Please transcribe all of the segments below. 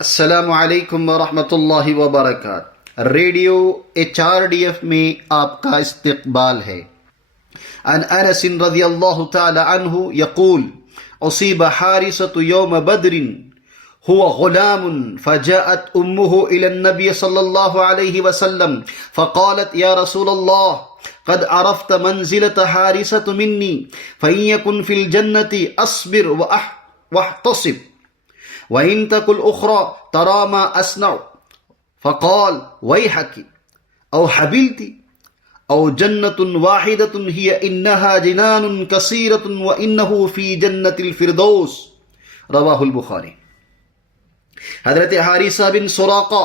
السلام علیکم ورحمۃ اللہ وبرکاتہ۔ ریڈیو HRDF میں آپ کا استقبال ہے۔ عن انس رضی اللہ تعالی عنہ یقول اصیب حارثة یوم بدر هو غلام فجاءت امه الى النبي صلى الله عليه وسلم فقالت يا رسول الله قد عرفت منزلة حارثة مني فإن يكن في الجنة اصبر واحتصب وإن تك الأخرى ترى ما أصنع فقال ويحك أو حبلت أو جنة واحدة هي إنها جنان كثيرة وإنه في جنة الفردوس رواہ البخاری۔ حضرت حارثہ بن سراقہ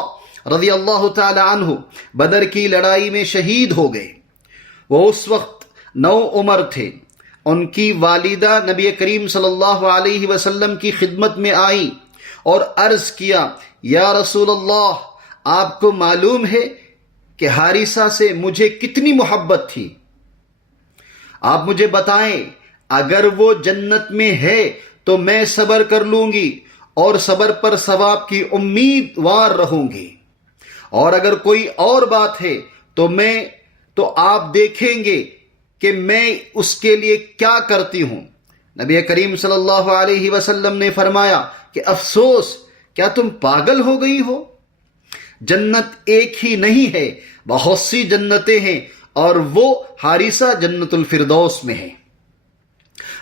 رضی اللہ تعالی عنہ بدر کی لڑائی میں شہید ہو گئے۔ وہ اس وقت نو عمر تھے۔ ان کی والدہ نبی کریم صلی اللہ علیہ وسلم کی خدمت میں آئی اور عرض کیا یا رسول اللہ، آپ کو معلوم ہے کہ حارثہ سے مجھے کتنی محبت تھی، آپ مجھے بتائیں اگر وہ جنت میں ہے تو میں صبر کر لوں گی اور صبر پر ثواب کی امیدوار رہوں گی، اور اگر کوئی اور بات ہے تو آپ دیکھیں گے کہ میں اس کے لیے کیا کرتی ہوں۔ نبی کریم صلی اللہ علیہ وسلم نے فرمایا کہ افسوس، کیا تم پاگل ہو گئی ہو؟ جنت ایک ہی نہیں ہے، بہت سی جنتیں ہیں، اور وہ حارثہ جنت الفردوس میں ہے۔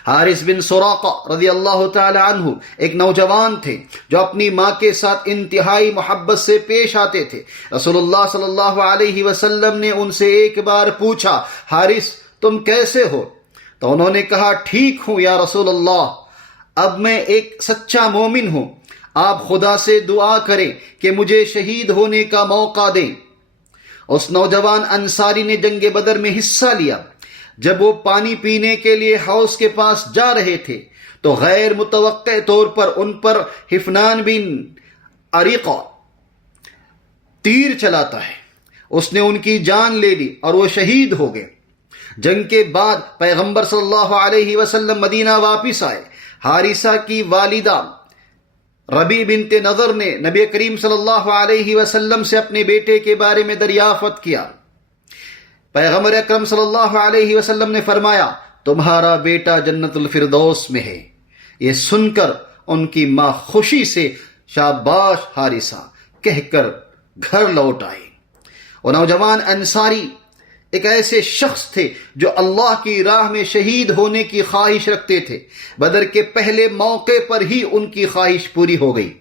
حارث بن سراقہ رضی اللہ تعالی عنہ ایک نوجوان تھے جو اپنی ماں کے ساتھ انتہائی محبت سے پیش آتے تھے۔ رسول اللہ صلی اللہ علیہ وسلم نے ان سے ایک بار پوچھا حارث تم کیسے ہو؟ تو انہوں نے کہا ٹھیک ہوں یا رسول اللہ، اب میں ایک سچا مومن ہوں، آپ خدا سے دعا کریں کہ مجھے شہید ہونے کا موقع دیں۔ اس نوجوان انصاری نے جنگ بدر میں حصہ لیا۔ جب وہ پانی پینے کے لیے حوض کے پاس جا رہے تھے تو غیر متوقع طور پر ان پر حفنان بن عریقہ تیر چلاتا ہے، اس نے ان کی جان لے لی اور وہ شہید ہو گئے۔ جنگ کے بعد پیغمبر صلی اللہ علیہ وسلم مدینہ واپس آئے۔ حارثہ کی والدہ ربیع بنت نضر نے نبی کریم صلی اللہ علیہ وسلم سے اپنے بیٹے کے بارے میں دریافت کیا۔ پیغمبر اکرم صلی اللہ علیہ وسلم نے فرمایا تمہارا بیٹا جنت الفردوس میں ہے۔ یہ سن کر ان کی ماں خوشی سے شاباش حارثہ کہہ کر گھر لوٹ آئے۔ وہ نوجوان انصاری ایک ایسے شخص تھے جو اللہ کی راہ میں شہید ہونے کی خواہش رکھتے تھے۔ بدر کے پہلے موقع پر ہی ان کی خواہش پوری ہو گئی۔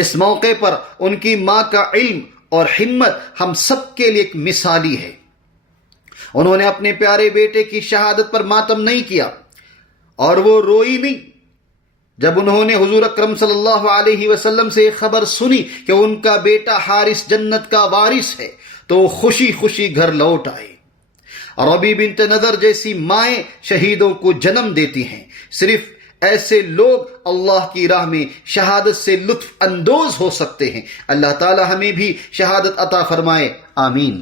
اس موقع پر ان کی ماں کا علم اور ہمت ہم سب کے لیے ایک مثالی ہے۔ انہوں نے اپنے پیارے بیٹے کی شہادت پر ماتم نہیں کیا اور وہ روئی نہیں۔ جب انہوں نے حضور اکرم صلی اللہ علیہ وسلم سے ایک خبر سنی کہ ان کا بیٹا حارث جنت کا وارث ہے تو وہ خوشی خوشی گھر لوٹ آئے۔ ربیع بنت نضر جیسی مائیں شہیدوں کو جنم دیتی ہیں۔ صرف ایسے لوگ اللہ کی راہ میں شہادت سے لطف اندوز ہو سکتے ہیں۔ اللہ تعالی ہمیں بھی شہادت عطا فرمائے، آمین۔